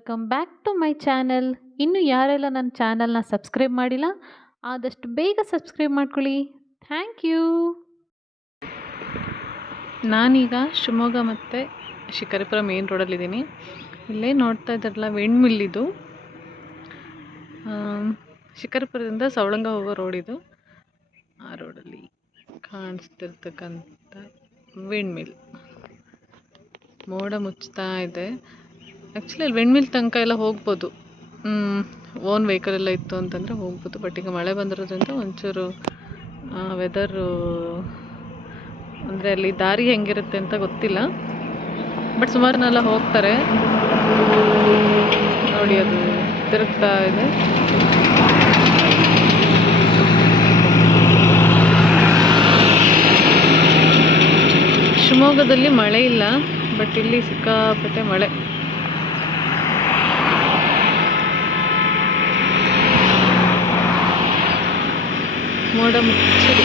Welcome back to my channel. ಇನ್ನು ಯಾರೆಲ್ಲ ನನ್ನ ಚಾನಲ್ನ ಸಬ್ಸ್ಕ್ರೈಬ್ ಮಾಡಿಲ್ಲ ಆದಷ್ಟು ಬೇಗ ಸಬ್ಸ್ಕ್ರೈಬ್ ಮಾಡ್ಕೊಳ್ಳಿ. Thank you. ನಾನೀಗ ಶಿವಮೊಗ್ಗ ಮತ್ತು ಶಿಕಾರಿಪುರ ಮೇನ್ ರೋಡಲ್ಲಿದ್ದೀನಿ. ಇಲ್ಲೇ ನೋಡ್ತಾ ಇದ್ದಾರಲ್ಲ ವೆಂಡ್ಮಿಲ್ ಇದು. ಶಿಕಾರಿಪುರದಿಂದ ಸವಳಂಗ ಹೋಗೋ ರೋಡ್ ಇದು. ಆ ರೋಡಲ್ಲಿ ಕಾಣಿಸ್ತಿರ್ತಕ್ಕಂಥ ವೆಂಡ್ಮಿಲ್ ಮೋಡ ಮುಚ್ತಾ ಇದೆ. ಆ್ಯಕ್ಚುಲಿ ಅಲ್ಲಿ ವೆಂಡ್ಮಿಲ್ ತನಕ ಎಲ್ಲ ಹೋಗ್ಬೋದು, ಓನ್ ವೆಹಿಕಲ್ ಎಲ್ಲ ಇತ್ತು ಅಂತಂದರೆ ಹೋಗ್ಬೋದು. ಬಟ್ ಈಗ ಮಳೆ ಬಂದಿರೋದ್ರಿಂದ ಒಂಚೂರು ವೆದರು ಅಂದರೆ ಅಲ್ಲಿ ದಾರಿ ಹೆಂಗಿರುತ್ತೆ ಅಂತ ಗೊತ್ತಿಲ್ಲ. ಬಟ್ ಸುಮಾರು ಜನ ಹೋಗ್ತಾರೆ ನೋಡಿ, ಅದು ತಿರುಗ್ತಾ ಇದೆ. ಶಿವಮೊಗ್ಗದಲ್ಲಿ ಮಳೆ ಇಲ್ಲ, ಬಟ್ ಇಲ್ಲಿ ಸಿಕ್ಕಾಪಟ್ಟೆ ಮಳೆ. ಮೋಡ ಮುಚ್ಚಿದೆ.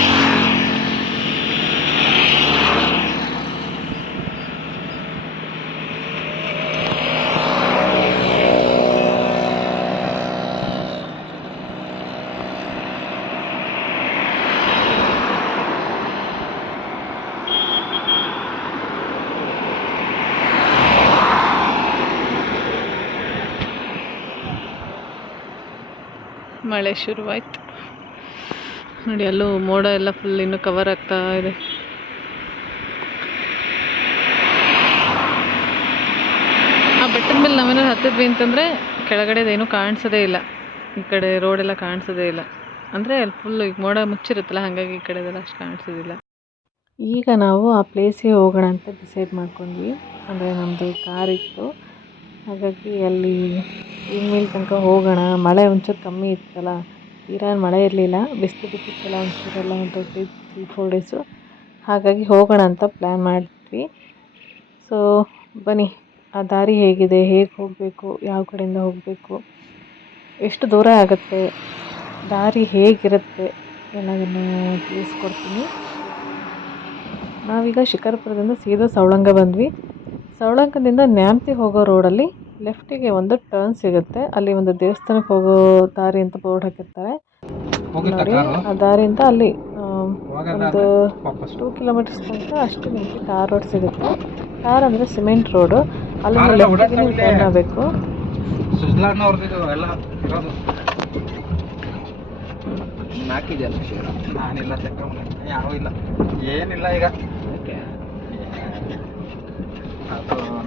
ಮಳೆ ಶುರುವಾಯ್ತು ನೋಡಿ, ಅಲ್ಲೂ ಮೋಡ ಎಲ್ಲ ಫುಲ್ ಇನ್ನು ಕವರ್ ಆಗ್ತಾ ಇದೆ. ಆ ಬೆಟ್ಟದ ಮೇಲೆ ನಾವೇನಾದ್ರು ಹತ್ತಿದ್ವಿ ಅಂತಂದರೆ ಕೆಳಗಡೆದೇನು ಕಾಣಿಸೋದೇ ಇಲ್ಲ, ಈ ಕಡೆ ರೋಡೆಲ್ಲ ಕಾಣಿಸೋದೇ ಇಲ್ಲ. ಅಂದರೆ ಅಲ್ಲಿ ಫುಲ್ ಈಗ ಮೋಡ ಮುಚ್ಚಿರುತ್ತಲ್ಲ, ಹಾಗಾಗಿ ಈ ಕಡೆದೆಲ್ಲ ಅಷ್ಟು ಕಾಣಿಸೋದಿಲ್ಲ. ಈಗ ನಾವು ಆ ಪ್ಲೇಸಿಗೆ ಹೋಗೋಣ ಅಂತ ಡಿಸೈಡ್ ಮಾಡ್ಕೊಂಡ್ವಿ. ಅಂದರೆ ನಮ್ಮದು ಕಾರ್ ಇತ್ತು, ಹಾಗಾಗಿ ಅಲ್ಲಿ ವೆಂಡ್ಮಿಲ್ ತನಕ ಹೋಗೋಣ. ಮಳೆ ಒಂಚೂರು ಕಮ್ಮಿ ಇತ್ತಲ್ಲ, ತೀರಾ ಮಳೆ ಇರಲಿಲ್ಲ, ಬಿಸಿಲು ಬಿಟ್ಟಿತ್ತಲ್ಲ ಒಂಚೂರೆಲ್ಲ, ಒಂದು 3-4 ಡೇಸು. ಹಾಗಾಗಿ ಹೋಗೋಣ ಅಂತ ಪ್ಲ್ಯಾನ್ ಮಾಡಿದ್ವಿ. ಸೊ ಬನ್ನಿ, ಆ ದಾರಿ ಹೇಗಿದೆ, ಹೇಗೆ ಹೋಗಬೇಕು, ಯಾವ ಕಡೆಯಿಂದ ಹೋಗಬೇಕು, ಎಷ್ಟು ದೂರ ಆಗುತ್ತೆ, ದಾರಿ ಹೇಗಿರುತ್ತೆ ಎಲ್ಲದನ್ನು ತಿಳಿಸ್ಕೊಡ್ತೀನಿ. ನಾವೀಗ ಶಿಕಾರಿಪುರದಿಂದ ಸೀದಾ ಸವಳಂಗ ಬಂದ್ವಿ. ಸವಳಂಗದಿಂದ ನ್ಯಾಮತಿ ಹೋಗೋ ರೋಡಲ್ಲಿ ಲೆಫ್ಟಿಗೆ ಒಂದು ಟರ್ನ್ ಸಿಗುತ್ತೆ. ಅಲ್ಲಿ ಒಂದು ದೇವಸ್ಥಾನಕ್ಕೆ ಹೋಗೋ ದಾರಿ ಅಂತ ಬೋರ್ಡ್ ಹಾಕಿರ್ತಾರೆ ನೋಡಿ. ಆ ದಾರಿಯಿಂದ ಅಲ್ಲಿ ಒಂದು 2 ಕಿಲೋಮೀಟರ್ಸ್ ತನಕ ಅಷ್ಟು ನಿಮಗೆ ಟಾರ್ ರೋಡ್ ಸಿಗುತ್ತೆ. ಟಾರ್ ಅಂದರೆ ಸಿಮೆಂಟ್ ರೋಡು. ಅಲ್ಲಿಂದ ಲೆಫ್ಟಿಗೆ ನೀವು ಟರ್ನ್ ಆಗಬೇಕು. ಏನಿಲ್ಲ ಈಗ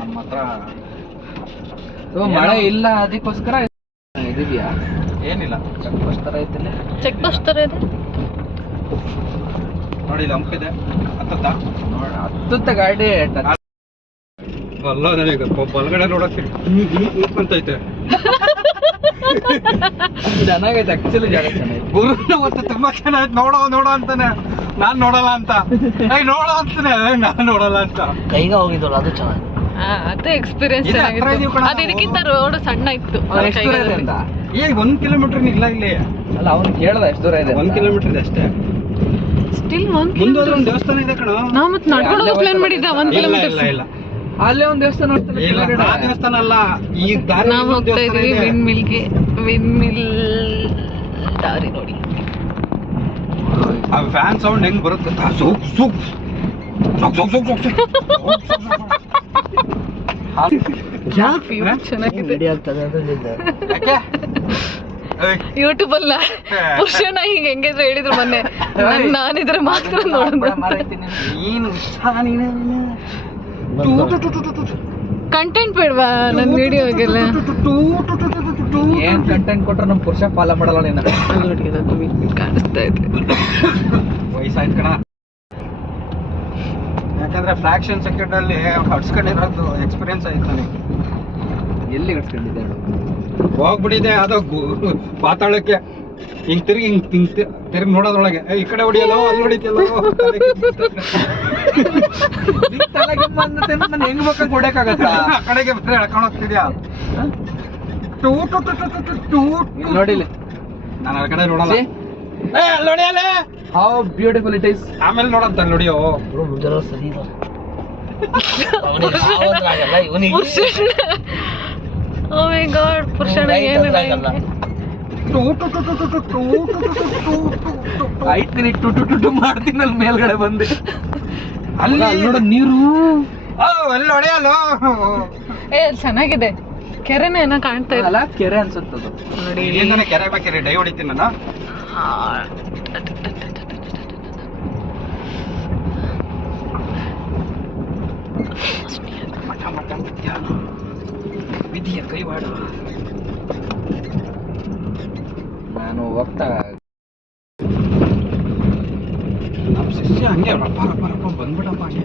ನಮ್ಮ ಹತ್ರ ಮಳೆ ಇಲ್ಲ, ಅದಕ್ಕೋಸ್ಕರ ಇದೆಯಾ ಏನಿಲ್ಲ. ಚೆಕ್ ಪೋಸ್ಟ್ ಥರ ಐತಿಲ್ಲ, ಚೆಕ್ ಪೋಸ್ಟ್ ಥರ ಇದೆ ನೋಡಿ. ಲಂಪ್ ಇದೆ, ಹತ್ತುತ್ತ ಗಾಡಿ ಅಲ್ಲ, ನನಗೆ ಬಲಗಡೆ ನೋಡಕ್ಕೆ ಅಂತೈತೆ. ಚೆನ್ನಾಗೈತೆ ಆಕ್ಚುಲಿ, ಜಾಗ ಚೆನ್ನಾಗಿದೆ. ಗುರು ಮತ್ತೆ ತುಂಬಾ ಚೆನ್ನಾಗೈತೆ. ನೋಡೋ ಅಂತಾನೆ, ನಾನ್ ನೋಡಲ್ಲ ಅಂತ. ನೋಡೋ ಅಂತಾನೆ, ನಾನ್ ನೋಡಲ್ಲ ಅಂತ. ಕೈಗೆ ಹೋಗಿದ್ದಲ್ಲ, ಅದು ಚೆನ್ನಾಗಿ. ಅದೇ ಎಕ್ಸ್ಪೀರಿಯನ್ಸ್ ಚೆನ್ನಾಗಿತ್ತು. ಅದು ಇದಕ್ಕಿಂತ ರೋಡ್ ಸಣ್ಣ ಇತ್ತು. ಈಗ 1 ಕಿಲೋಮೀಟರ್ ಇಲ್ಲ ಇಲ್ಲಿ. ಅಲ್ಲ, ಅವ್ನು ಕೇಳ್ದ ಎಷ್ಟು ದೂರ ಇದೆ. 1 ಕಿಲೋಮೀಟರ್ ಇದೆ ಅಷ್ಟೇ. ಸ್ಟಿಲ್ 1 ಮುಂದೆ ಒಂದು ದೇವಸ್ಥಾನ ಇದೆ ಕಣ. ನಾವು ಮತ್ತೆ ನಡ್ಕೊಂಡು ಪ್ಲಾನ್ ಮಾಡಿದ್ದ 1 ಕಿಲೋಮೀಟರ್. ಇಲ್ಲ, ಅಲ್ಲೇ ಒಂದು ದೇವಸ್ಥಾನ. ಆ ದೇವಸ್ಥಾನ ಅಲ್ಲ, ಈ ದಾರಿ ನಾವು ಹೋಗ್ತಾ ಇದೀವಿ ವೆಂಡ್ಮಿಲ್ಗೆ. ವೆಂಡ್ಮಿಲ್ ದಾರಿ ನೋಡಿ, ಆ ಫ್ಯಾನ್ ಸೌಂಡ್ ಹೆಂಗ್ ಬರುತ್ತೆ. ಚೆನ್ನಾಗಿದೆ. ಯೂಟ್ಯೂಬ್ ಅಲ್ಲ, ಪುಷ್ಯನ ಹಿಂಗೆ ಹೆಂಗಿದ್ರು ಹೇಳಿದ್ರು ಮೊನ್ನೆ. ನಾನಿದ್ರೆ ಮಾತ್ರ ನೋಡೋದು. ಕಂಟೆಂಟ್ ಬೇಡವಾ ನನ್ನ ವಿಡಿಯೋಗೆಲ್ಲ? ಏನ್ ಕಂಟೆಂಟ್ ಕೊಟ್ರೆ ನಮ್ಮ ಪುರುಷ ಫಾಲೋ ಮಾಡಲ್ಲ. ನೀನು ನೋಡಿ, ನಾನು ಕಾಣಿಸ್ತಾ ಇದೆ. ವಯಸ್ಸಾಯ್ತು ಕಣ. ಯಾಕಂದ್ರೆ ಫ್ರಾಕ್ಷನ್ ಸೆಕೆಂಡ್ ಅಲ್ಲಿ ಹಡ್ಸ್ಕೊಂಡಿರೋದು ಎಕ್ಸ್ಪೀರಿಯನ್ಸ್ ಆಯ್ತು ನನಗೆ. ಎಲ್ಲಿ ಹಡ್ಸ್ಕೊಂಡಿದ್ದೆ? ಹೋಗ್ಬಿಟ್ಟಿದೆ ಅದು ಪಾತಾಳಕ್ಕೆ. ಹಿಂಗ್ ತಿರುಗಿ ನೋಡೋದ್ರೊಳಗೆ ಈ ಕಡೆ ಹೊಡಿಯಲ್ಲ, ಅಲ್ಲಿ ಹೊಡಿತಿಯಲ್ಲ, ಹೆಂಗ್ ಬೇಕಾಗಿ ಹೊಡ್ಯಕ್ಕಾಗತ್ತ? ಆ ಕಡೆಗೆ ಎಳ್ಕೊಂಡು ಹೋಗ್ತಿದ್ಯಾ? ನೋಡಿಲ್ಲ, ನಾನು ಆ ಕಡೆ ನೋಡಲ್ಲ. ನೋಡಿಯಲ್ಲ, ಹೌ ಬ್ಯೂಟಿಫುಲ್ ಇಟ್ ಈಸ್. ಆಮೇಲೆ ನೋಡಂತ ನೋಡಿಯೋ. ಓ ಮೈ ಗಾಡ್ ಪುರುಷನ ಏನು ಆಯ್ತು ನೀ ಟು ಮಾಡ್ತೀನಿ ಅಲ್ಲಿ ಮೇಲ್ಗಡೆ ಬಂದೆ ಅಲ್ಲಿ ನೋಡ ನೀರು ಅಲ್ಲಿ ಹೊಡೆಯಲ್ಲ ಏ ಚೆನ್ನಾಗಿದೆ ಕೆರೆನೇ ಏನೋ ಕಾಣ್ತಾ ಇದೆ ಅಲ್ಲ ಕೆರೆ ಅನ್ಸುತ್ತದು ನೋಡಿ ಇಲ್ಲಿಂದಾನೆ ಕೆರೆ ಬೇಕಿರಿ ಡೈ ಹೊಡಿತೀನಿ ನಾನು ಮಠ ಮಠ ಮಧ್ಯ ವಿಧಿಯ ಕೈವಾಡ ನಾನು ಹೋಗ್ತಾ ನಮ್ಮ ಶಿಷ್ಯ ಹಂಗೆ ರಪ್ಪ ರಪ್ಪ ರಪ್ಪ ಬಂದ್ಬಿಡಪ್ಪ ಹಂಗೆ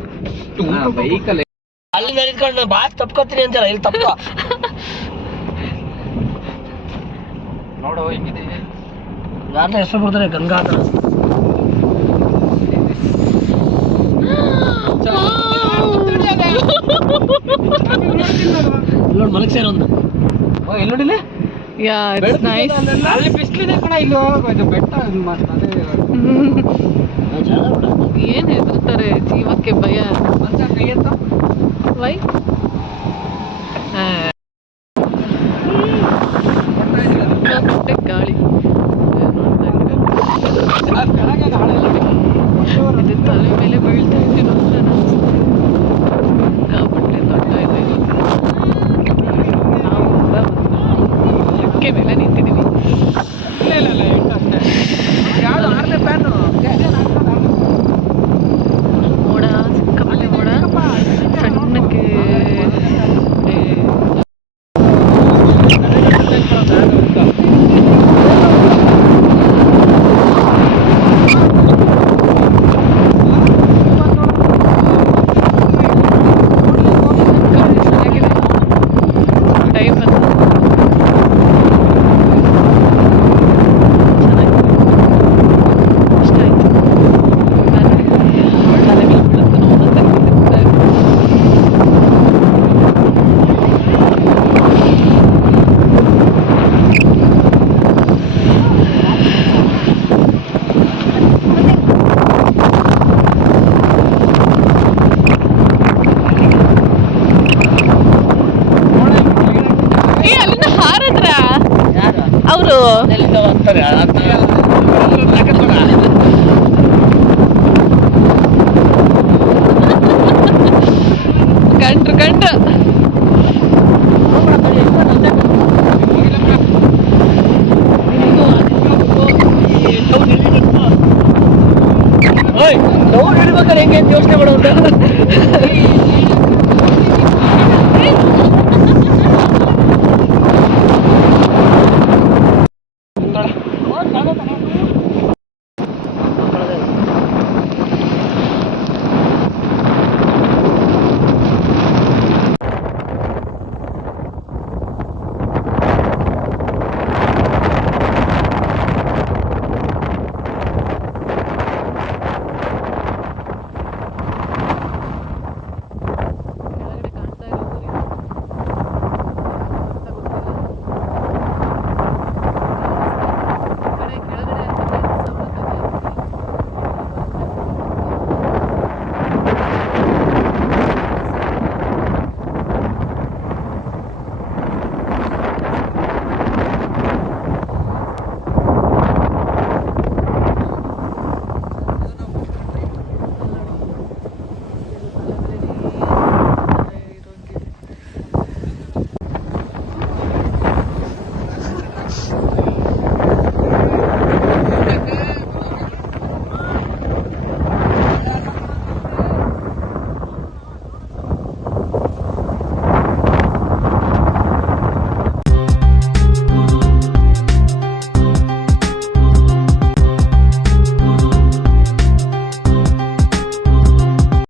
ಬೈಕಲ್ಲಿ ಅಲ್ಲಿ ನಡೀಕೊಂಡು ಬಾ ತಪ್ಕೋತೀನಿ ಅಂತಾರ ಇಲ್ಲಿ ತಪ್ಪ ನೋಡು ಹೆಂಗಿದೆ ಯಾರನ್ನ ಹೆಸರು ಬರ್ತಾರೆ ಗಂಗಾಧರ ನೋಡಿ ಮಲಗ್ ಸೇರ ಒಂದು ಎಲ್ಲಿ ನೋಡಿಲ್ಲ ಯಾ ಇಟ್ಸ್ ನೈಸ್ ಅಲ್ಲಿ ಬಿಸ್ಲಿದೆ ಕಣ ಇಲ್ಲೋ ಇದು ಬೆಟ್ಟ ಅದೇ ಏನ್ ಹೆದರ್ತಾರೆ ಜೀವಕ್ಕೆ ಭಯ ಮಂಚ ಕೈ ಎತ್ತ ವೈ ಸಿಕ್ಕಾಪಟ್ಟೆ ಗಾಳಿ ನೋಡ್ತಾ ಇದ್ದೀರಾ? ಕೆಳಗೆ ಗಾಳಿ ಇದು ತಲೆ ಮೇಲೆ ಬೀಳ್ತಾ ಇದ್ದೀನಿ ಅಂತ ಅನಿಸ್ತಾ ಇದೆ. ಸಿಕ್ಕಾಪಟ್ಟೆ ದೊಡ್ಡ ಇದೆ ಇದು. ನಾವು ಕೂಡ ರೆಕ್ಕೆ ಮೇಲೆ ನಿಂತಿದ್ದೀವಿ ಇಲ್ಲ ಎಂಟು ಅಷ್ಟೇ ಯಾವ್ದು 6ನೇ ಪ್ಯಾನು ಮೋಡ ಸಿಕ್ಕಾಪಟ್ಟೆ ಮೋಡ ಸಣ್ಣಕ್ಕೆ ಚೆನ್ನಾಗಿದೆ ಟೈಮ್ ಬಂತು ಚೆನ್ನಾಗಿದೆ ಇಷ್ಟ ಆಯ್ತು ತಲೆ ಮೇಲೆ ಬೀಳುತ್ತೆ ನೋಡುತ್ತೆ ತಿಂತಾ ಇದ್ದೀನಿ. ಏ ಅಲ್ಲಿಂದ ಹಾರದ್ರ ಯಾರು ಅವರು ಎಲ್ಲಿಂದ ಹೋಗ್ತಾರೆ ಕಂಡ್ರು ಓಯ್ ನಾವು ಹಿಡಿಬೇಕಾದ್ರೆ ಹೆಂಗೆ ಅಂತ ಯೋಚನೆ ಮಾಡೋದು